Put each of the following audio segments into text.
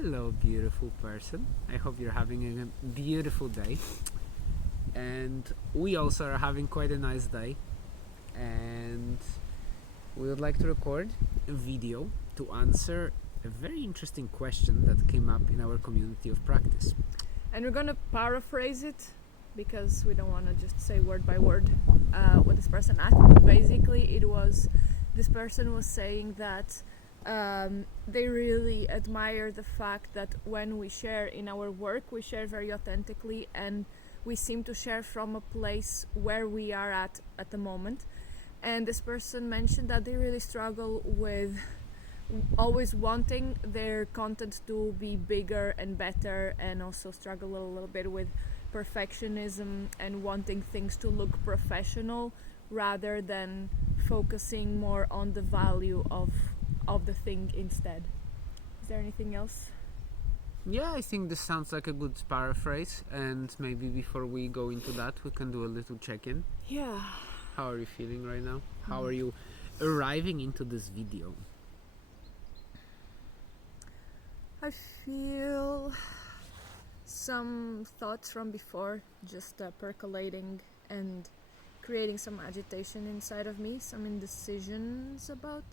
Hello, beautiful person. I hope you're having a beautiful day. And we also are having quite a nice day. And we would like to record a video to answer a very interesting question that came up in our community of practice. And we're gonna paraphrase it because we don't want to just say word by word what this person asked. But basically, this person was saying that they really admire the fact that when we share in our work, we share very authentically, and we seem to share from a place where we are at the moment. And this person mentioned that they really struggle with always wanting their content to be bigger and better, and also struggle a little bit with perfectionism and wanting things to look professional rather than focusing more on the value of the thing instead. Is there anything else? Yeah, I think this sounds like a good paraphrase, and maybe before we go into that, we can do a little check-in. Yeah. How are you feeling right now? How are you arriving into this video? I feel some thoughts from before just percolating and creating some agitation inside of me, some indecisions about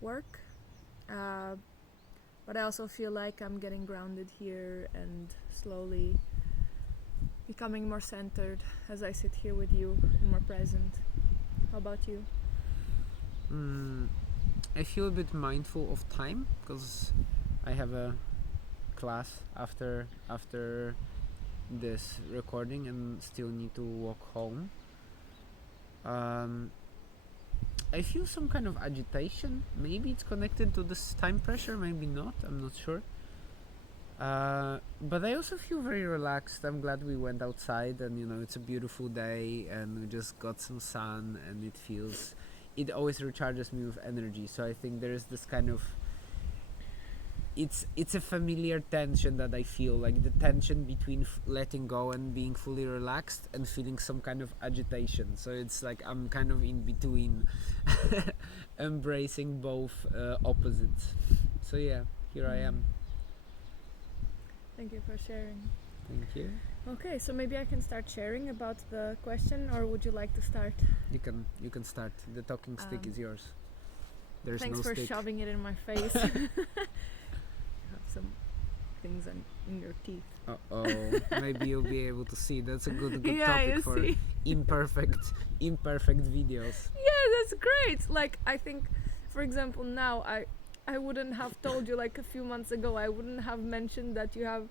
work. But I also feel like I'm getting grounded here and slowly becoming more centered as I sit here with you and more present. How about you? I feel a bit mindful of time because I have a class after this recording and still need to walk home. I feel some kind of agitation. Maybe it's connected to this time pressure, maybe not, I'm not sure. But I also feel very relaxed. I'm glad we went outside and it's a beautiful day and we just got some sun, and it always recharges me with energy. So I think there's this kind of it's a familiar tension that I feel, like the tension between letting go and being fully relaxed and feeling some kind of agitation. So it's like I'm kind of in between embracing both opposites. So yeah, here I am. Thank you for sharing. Thank you. Okay, so maybe I can start sharing about the question, or would you like to start? You can start. The talking stick is yours. There's Thanks no for stick. shoving it in my face. You have some things in your teeth. Maybe you'll be able to see. That's a good Yeah, topic for see. imperfect videos. Yeah, that's great. Like, I think, for example, now I wouldn't have told you, like a few months ago, I wouldn't have mentioned that you have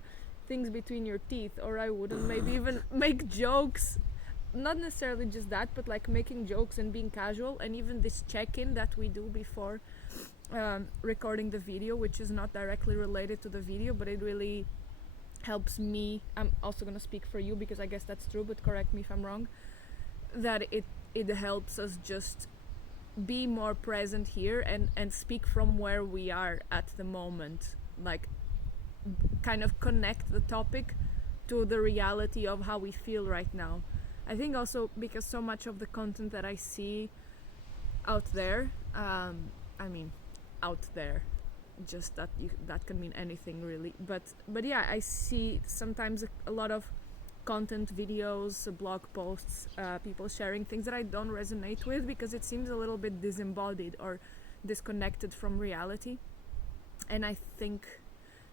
things between your teeth, or I wouldn't maybe even make jokes. Not necessarily just that, but like making jokes and being casual, and even this check-in that we do before recording the video, which is not directly related to the video, but it really helps me. I'm also gonna speak for you because I guess that's true, but correct me if I'm wrong, that it helps us just be more present here and speak from where we are at the moment, like kind of connect the topic to the reality of how we feel right now. I think also because so much of the content that I see out there, out there, just that can mean anything really, but yeah, I see sometimes a lot of content, videos, blog posts, people sharing things that I don't resonate with because it seems a little bit disembodied or disconnected from reality. And I think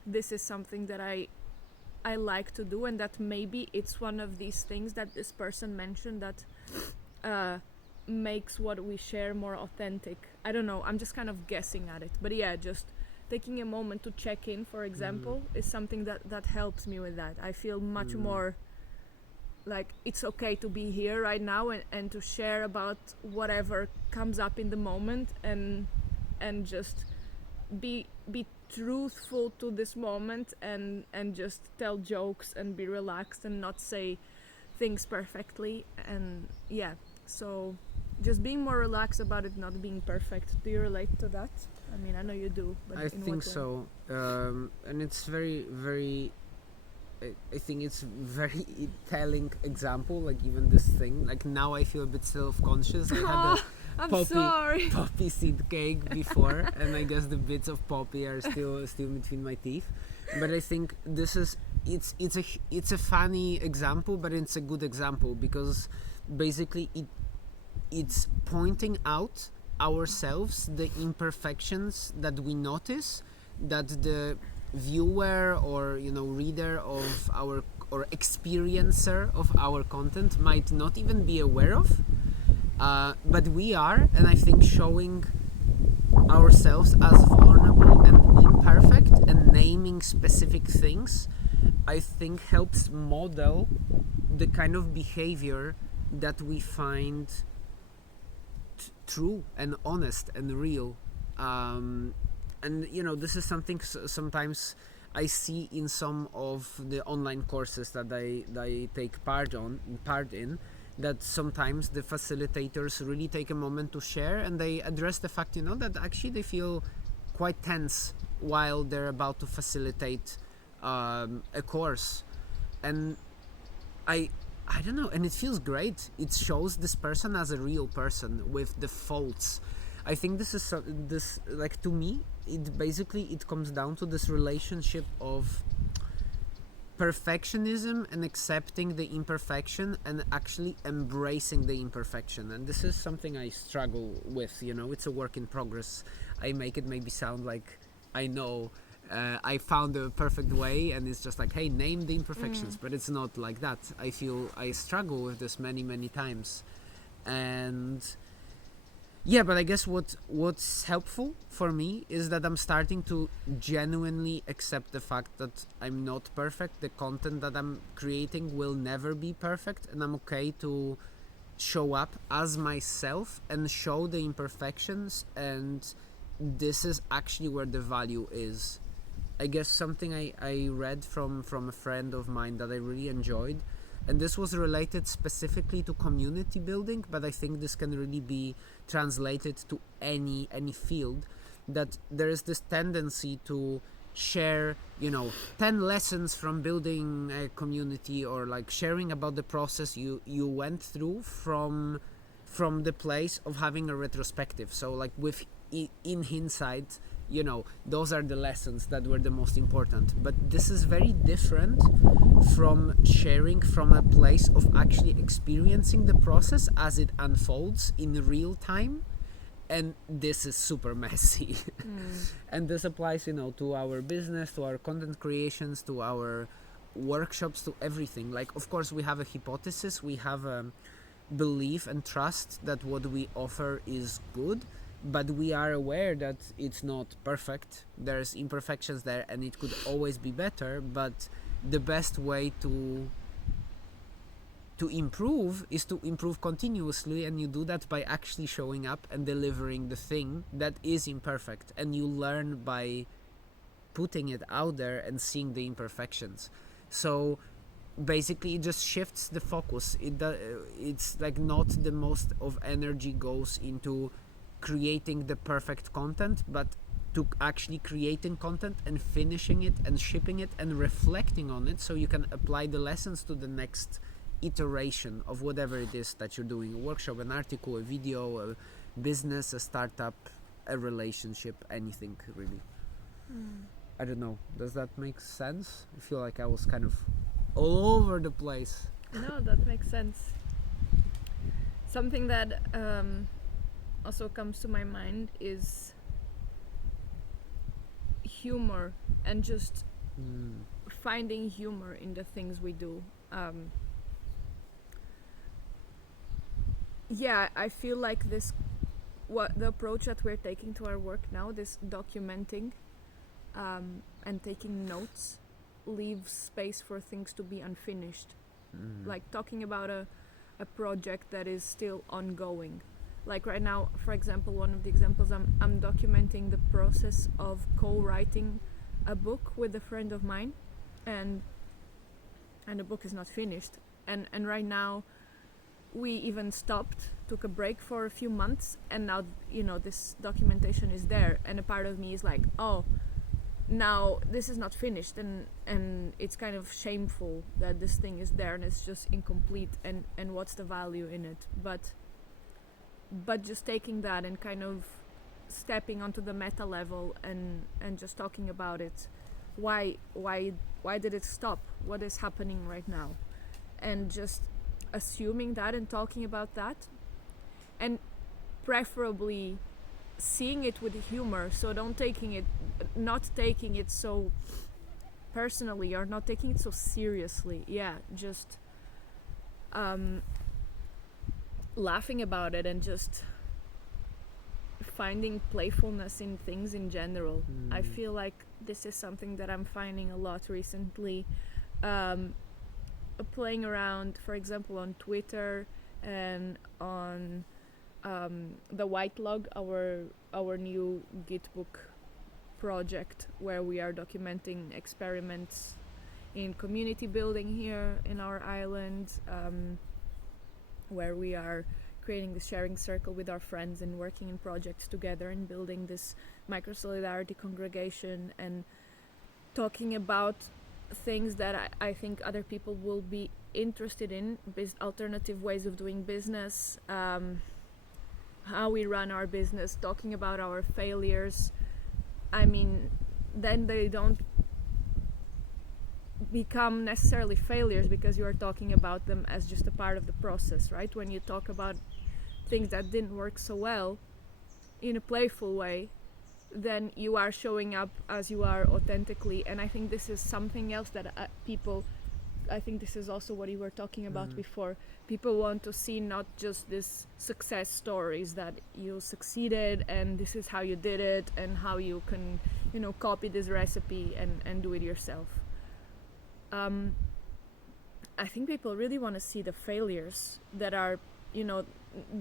this is something that I like to do, and that maybe it's one of these things that this person mentioned that makes what we share more authentic. I don't know, I'm just kind of guessing at it, but yeah, just taking a moment to check in, for example, is something that helps me with that. I feel much more like it's okay to be here right now and to share about whatever comes up in the moment, and just be truthful to this moment, and just tell jokes and be relaxed and not say things perfectly. And yeah, so just being more relaxed about it not being perfect. Do you relate to that? I mean, I know you do, but I think so. And it's very, very I think it's very telling example, like even this thing, like now I feel a bit self-conscious. I'm poppy sorry. poppy seed cake before, and I guess the bits of poppy are still between my teeth. But I think this is it's a funny example, but it's a good example because basically it's pointing out ourselves, the imperfections that we notice, that the viewer or reader of our or experiencer of our content might not even be aware of, but we are. And I think showing ourselves as vulnerable and imperfect and naming specific things, I think helps model the kind of behavior that we find true and honest and real. And this is something sometimes I see in some of the online courses that I take part in, that sometimes the facilitators really take a moment to share, and they address the fact that actually they feel quite tense while they're about to facilitate a course. And I don't know, and it feels great. It shows this person as a real person with the faults. I think this is this, like, to me, it comes down to this relationship of perfectionism and accepting the imperfection and actually embracing the imperfection. And this is something I struggle with. It's a work in progress. I make it maybe sound like I know I found the perfect way, and it's just like, hey, name the imperfections. But it's not like that. I feel I struggle with this many times. And yeah, but I guess what's helpful for me is that I'm starting to genuinely accept the fact that I'm not perfect. The content that I'm creating will never be perfect, and I'm okay to show up as myself and show the imperfections. And this is actually where the value is. I guess something I read from a friend of mine that I really enjoyed, and this was related specifically to community building, but I think this can really be translated to any field, that there is this tendency to share 10 lessons from building a community, or like sharing about the process you went through from the place of having a retrospective. So like in hindsight, those are the lessons that were the most important. But this is very different from sharing from a place of actually experiencing the process as it unfolds in real time. And this is super messy. And this applies to our business, to our content creations, to our workshops, to everything. Like, of course, we have a hypothesis, we have a belief and trust that what we offer is good, but we are aware that it's not perfect. There's imperfections there, and it could always be better. But the best way to improve is to improve continuously, and you do that by actually showing up and delivering the thing that is imperfect, and you learn by putting it out there and seeing the imperfections. So basically it just shifts the focus. It's like not the most of energy goes into creating the perfect content, but to actually creating content and finishing it and shipping it and reflecting on it, so you can apply the lessons to the next iteration of whatever it is that you're doing: a workshop, an article, a video, a business, a startup, a relationship, anything really. I don't know, does that make sense? I feel like I was kind of all over the place. No, that makes sense. Something that also comes to my mind is humor, and just finding humor in the things we do. Yeah, I feel like the approach that we're taking to our work now, this documenting and taking notes, leaves space for things to be unfinished. Like talking about a project that is still ongoing. Like right now, for example, one of the examples, I'm documenting the process of co-writing a book with a friend of mine, and the book is not finished. And right now, we even stopped, took a break for a few months, and now this documentation is there. And a part of me is like, oh, now this is not finished, and it's kind of shameful that this thing is there and it's just incomplete, and what's the value in it. But but just taking that and kind of stepping onto the meta level and just talking about it. Why did it stop? What is happening right now? And just assuming that and talking about that, and preferably seeing it with humor. So not taking it so personally, or not taking it so seriously. Just laughing about it and just finding playfulness in things in general. I feel like this is something that I'm finding a lot recently. Playing around, for example, on Twitter and on the White Log, our new Gitbook project, where we are documenting experiments in community building here in our island, where we are creating this sharing circle with our friends and working in projects together and building this micro solidarity congregation and talking about things that I think other people will be interested in, alternative ways of doing business, how we run our business, talking about our failures. I mean, then they don't become necessarily failures because you are talking about them as just a part of the process, right? When you talk about things that didn't work so well in a playful way, then you are showing up as you are authentically. And I think this is something else that I think this is also what you were talking about before. People want to see not just this success stories that you succeeded and this is how you did it and how you can, copy this recipe and do it yourself. I think people really want to see the failures that are,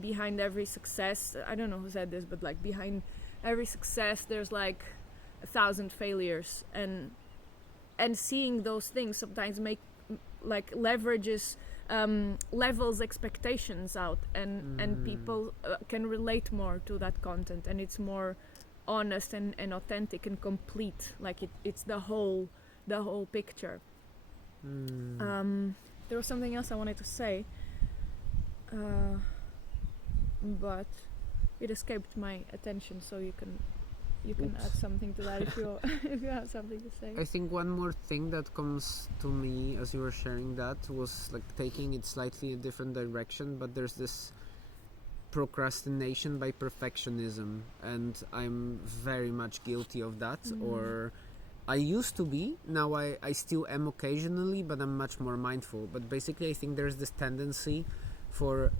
behind every success. I don't know who said this, but like behind every success there's like 1,000 failures, and seeing those things sometimes make leverages levels expectations out, and people can relate more to that content, and it's more honest and authentic and complete. Like it's the whole picture. There was something else I wanted to say, but it escaped my attention, so you can add something to that if you if you have something to say. I think one more thing that comes to me as you were sharing that was like taking it slightly a different direction, but there's this procrastination by perfectionism, and I'm very much guilty of that. Or I used to be, now I still am occasionally, but I'm much more mindful. But basically I think there's this tendency for,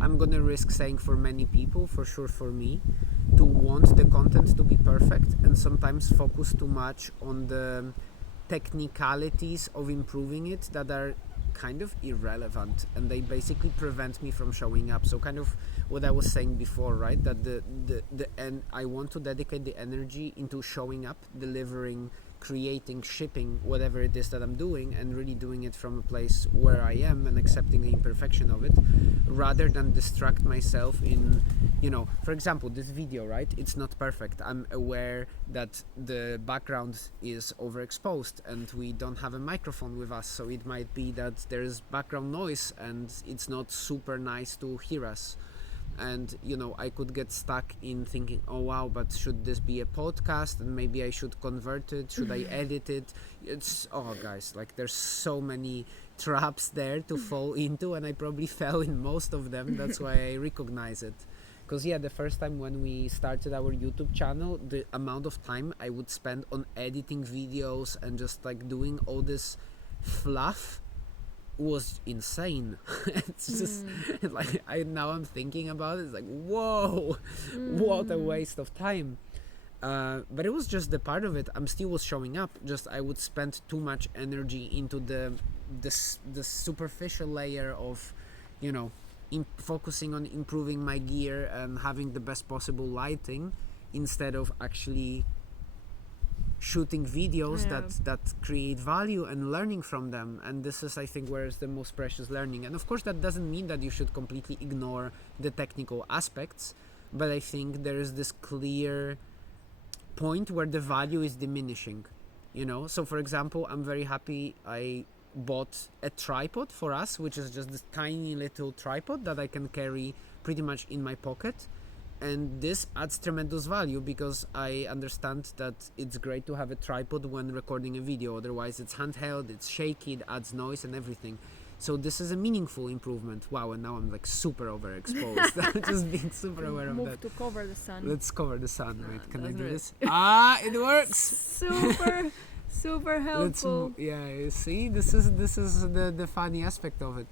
I'm gonna risk saying for many people, for sure for me, to want the content to be perfect and sometimes focus too much on the technicalities of improving it that are kind of irrelevant, and they basically prevent me from showing up. So kind of what I was saying before, right? That and I want to dedicate the energy into showing up, delivering, creating, shipping, whatever it is that I'm doing, and really doing it from a place where I am and accepting the imperfection of it, rather than distract myself in, for example, this video, right? It's not perfect. I'm aware that the background is overexposed and we don't have a microphone with us, so it might be that there's background noise and it's not super nice to hear us. And I could get stuck in thinking, oh wow, but should this be a podcast, and maybe I should convert it, should I edit it? It's, oh guys, like there's so many traps there to fall into, and I probably fell in most of them. That's why I recognize it. Because the first time when we started our YouTube channel, the amount of time I would spend on editing videos and just like doing all this fluff was insane. It's just like I'm thinking about it, it's like, whoa, what a waste of time. But it was just the part of it. I'm still was showing up, just I would spend too much energy into the superficial layer of focusing on improving my gear and having the best possible lighting, instead of actually shooting videos that create value and learning from them. And this is, I think, where is the most precious learning. And of course that doesn't mean that you should completely ignore the technical aspects, but I think there is this clear point where the value is diminishing. So for example, I'm very happy I bought a tripod for us, which is just this tiny little tripod that I can carry pretty much in my pocket. And this adds tremendous value because I understand that it's great to have a tripod when recording a video, otherwise it's handheld, it's shaky, it adds noise and everything. So this is a meaningful improvement. Wow, and now I'm like super overexposed. Just being super aware of Move that. to cover the sun. Let's cover the sun, right? Can I doesn't do it? this? It works! Super helpful. You see, this is the funny aspect of it.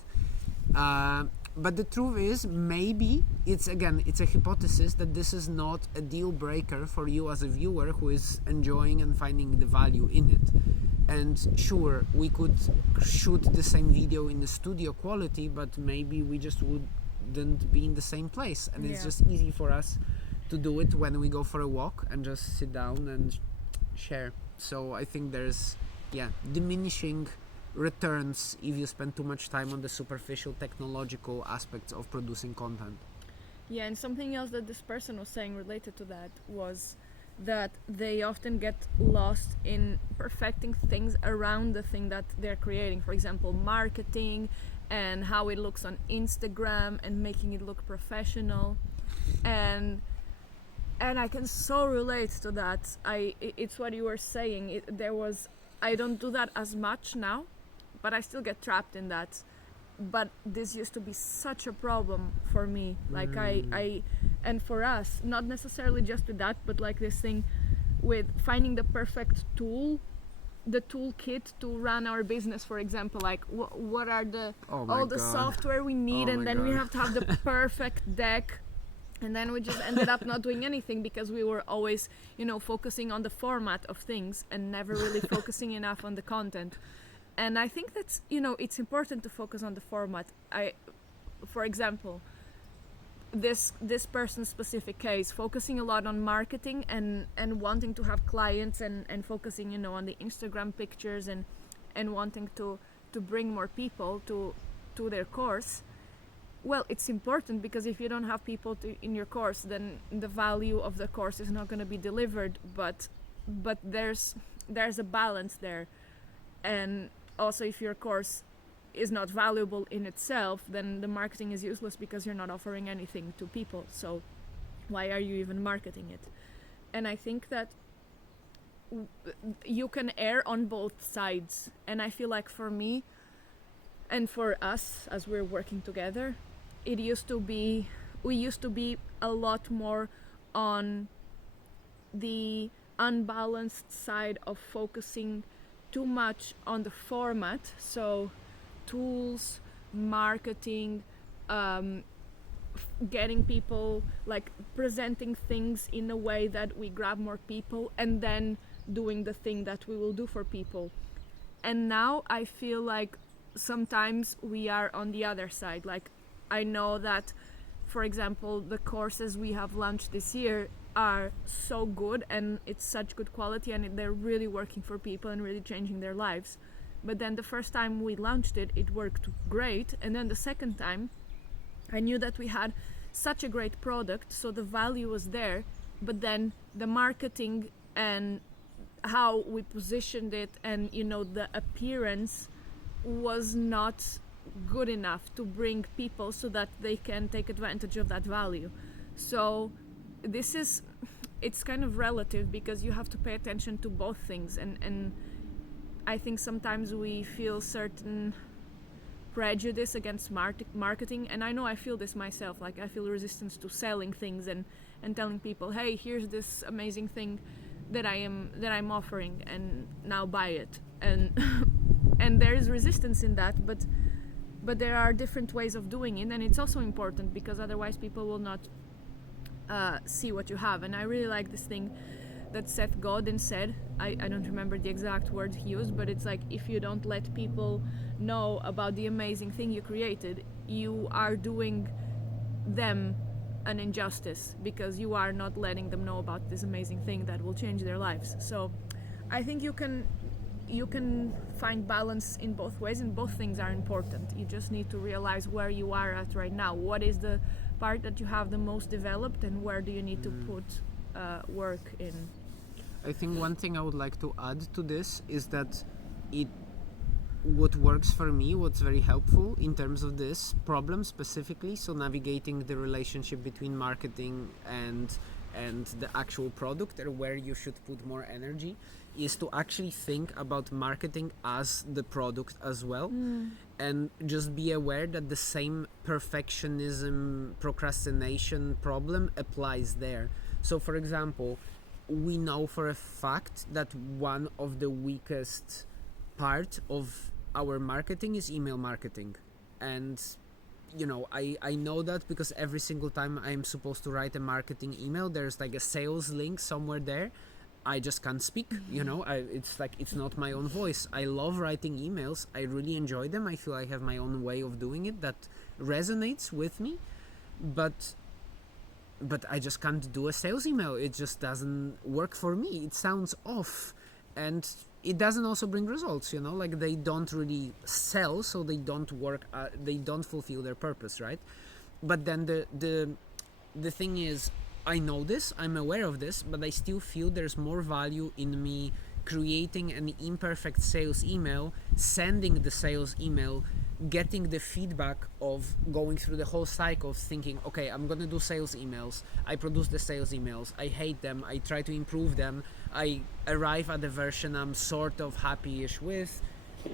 But the truth is, maybe it's a hypothesis that this is not a deal breaker for you as a viewer who is enjoying and finding the value in it. And sure, we could shoot the same video in the studio quality, but maybe we just wouldn't be in the same place. And it's just easy for us to do it when we go for a walk and just sit down and share. So I think there's diminishing returns if you spend too much time on the superficial technological aspects of producing content. Yeah, and something else that this person was saying related to that was that they often get lost in perfecting things around the thing that they're creating. For example, marketing and how it looks on Instagram and making it look professional. And I can so relate to that. It's what you were saying. I don't do that as much now, but I still get trapped in that. But this used to be such a problem for me. Like I and for us, not necessarily just with that, but like this thing with finding the perfect tool, the toolkit to run our business, for example. Like what are all the software we need, and then we have to have the perfect deck. And then we just ended up not doing anything because we were always, focusing on the format of things and never really focusing enough on the content. And I think that's, it's important to focus on the format. For example, this person's specific case, focusing a lot on marketing and wanting to have clients and focusing, on the Instagram pictures and wanting to bring more people to their course. Well, it's important because if you don't have people in your course, then the value of the course is not going to be delivered. But there's a balance there. And also, if your course is not valuable in itself, then the marketing is useless because you're not offering anything to people. So why are you even marketing it? And I think that you can err on both sides. And I feel like for me and for us, as we're working together, we used to be a lot more on the unbalanced side of focusing too much on the format, so tools, marketing, getting people, like presenting things in a way that we grab more people, and then doing the thing that we will do for people. And now I feel like sometimes we are on the other side. Like I know that, for example, the courses we have launched this year are so good and it's such good quality and they're really working for people and really changing their lives. But then the first time we launched it worked great, and then the second time I knew that we had such a great product, so the value was there, but then the marketing and how we positioned it and the appearance was not good enough to bring people so that they can take advantage of that value. So it's kind of relative because you have to pay attention to both things, and I think sometimes we feel certain prejudice against marketing, and I know I feel this myself. Like I feel resistance to selling things and telling people, hey, here's this amazing thing that I'm offering and now buy it, and and there is resistance in that, but there are different ways of doing it, and it's also important because otherwise people will not see what you have. And I really like this thing that Seth Godin said. I don't remember the exact word he used, but it's like, if you don't let people know about the amazing thing you created, you are doing them an injustice because you are not letting them know about this amazing thing that will change their lives. So I think you can find balance in both ways, and both things are important. You just need to realize where you are at right now. What is the part that you have the most developed, and where do you need to put work in? I think one thing I would like to add to this is that what works for me, what's very helpful in terms of this problem specifically, so navigating the relationship between marketing and the actual product, or where you should put more energy, is to actually think about marketing as the product as well, and just be aware that the same perfectionism, procrastination problem applies there. So for example, we know for a fact that one of the weakest part of our marketing is email marketing. And I know that because every single time I'm supposed to write a marketing email, there's like a sales link somewhere there. I just can't speak, it's like, it's not my own voice. I love writing emails. I really enjoy them. I feel I have my own way of doing it that resonates with me, but I just can't do a sales email. It just doesn't work for me. It sounds off, and it doesn't also bring results, like they don't really sell, so they don't work, they don't fulfill their purpose, right? But then the thing is, I know this, I'm aware of this, but I still feel there's more value in me creating an imperfect sales email, sending the sales email, getting the feedback of going through the whole cycle of thinking, okay, I'm gonna do sales emails, I produce the sales emails, I hate them, I try to improve them, I arrive at the version I'm sort of happy-ish with,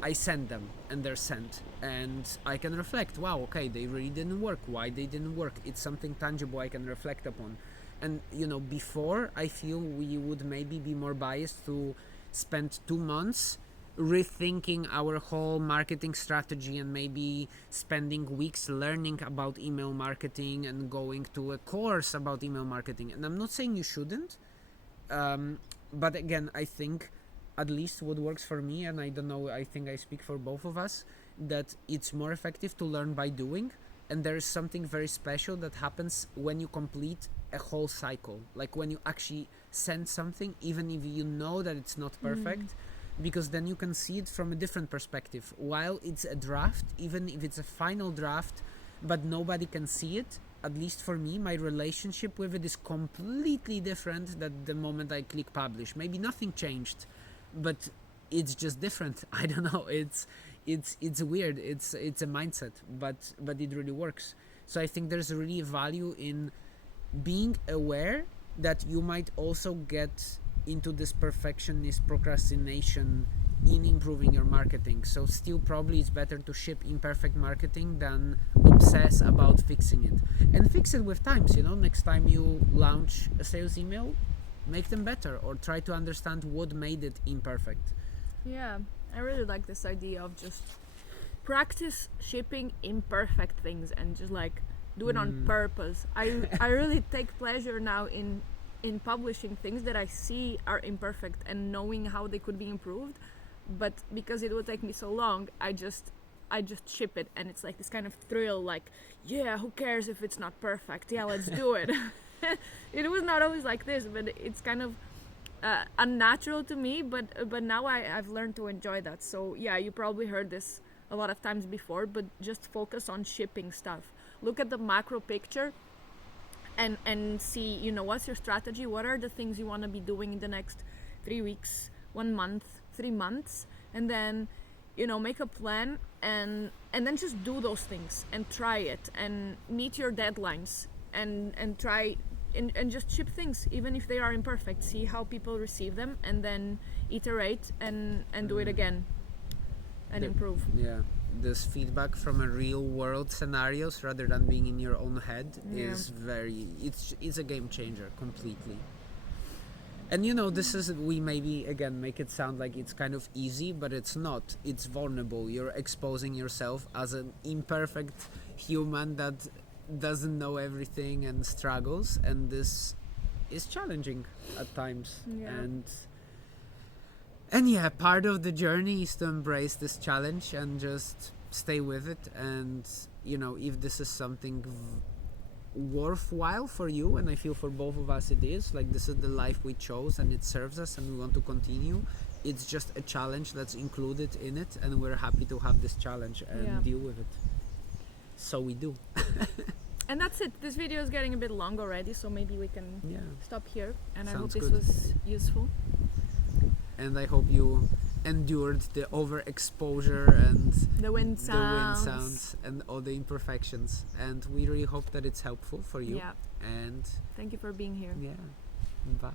I send them, and they're sent, and I can reflect, wow, okay, they really didn't work, why they didn't work, it's something tangible I can reflect upon. And before, I feel we would maybe be more biased to spend 2 months rethinking our whole marketing strategy, and maybe spending weeks learning about email marketing and going to a course about email marketing. And I'm not saying you shouldn't, but again, I think at least what works for me, and I don't know, I think I speak for both of us, that it's more effective to learn by doing. And there is something very special that happens when you complete a whole cycle, like when you actually send something, even if you know that it's not perfect, because then you can see it from a different perspective. While it's a draft, even if it's a final draft, but nobody can see it, at least for me, my relationship with it is completely different than the moment I click publish. Maybe nothing changed, but it's just different. I don't know, it's weird, it's a mindset, but it really works. So I think there's really value in being aware that you might also get into this perfectionist procrastination in improving your marketing. So still, probably it's better to ship imperfect marketing than obsess about fixing it, and fix it with times. Next time you launch a sales email, make them better, or try to understand what made it imperfect. Yeah, I really like this idea of just practice shipping imperfect things and just like do it on purpose. I really take pleasure now in publishing things that I see are imperfect and knowing how they could be improved, but because it would take me so long, I just ship it, and it's like this kind of thrill, like, yeah, who cares if it's not perfect, yeah, let's do it. It was not always like this, but it's kind of unnatural to me, but now I've learned to enjoy that. So yeah, you probably heard this a lot of times before, but just focus on shipping stuff. Look at the macro picture and see, what's your strategy, what are the things you want to be doing in the next 3 weeks, 1 month, 3 months, and then make a plan and then just do those things and try it and meet your deadlines and try and just ship things even if they are imperfect, see how people receive them, and then iterate and do it again and improve. Yeah, this feedback from a real world scenarios rather than being in your own head is it's a game changer completely. And this is, we maybe again make it sound like it's kind of easy, but it's not. It's vulnerable. You're exposing yourself as an imperfect human that doesn't know everything and struggles, and this is challenging at times. And yeah, part of the journey is to embrace this challenge and just stay with it. And if this is something worthwhile for you, and I feel for both of us it is, like, this is the life we chose and it serves us and we want to continue. It's just a challenge that's included in it, and we're happy to have this challenge and deal with it. So we do. And that's it. This video is getting a bit long already, so maybe we can stop here. And I hope Sounds this good. was useful. And I hope you endured the overexposure and The wind the wind sounds. sounds and all the imperfections, and we really hope that it's helpful for you. Yeah. And Thank you for being here. yeah, bye.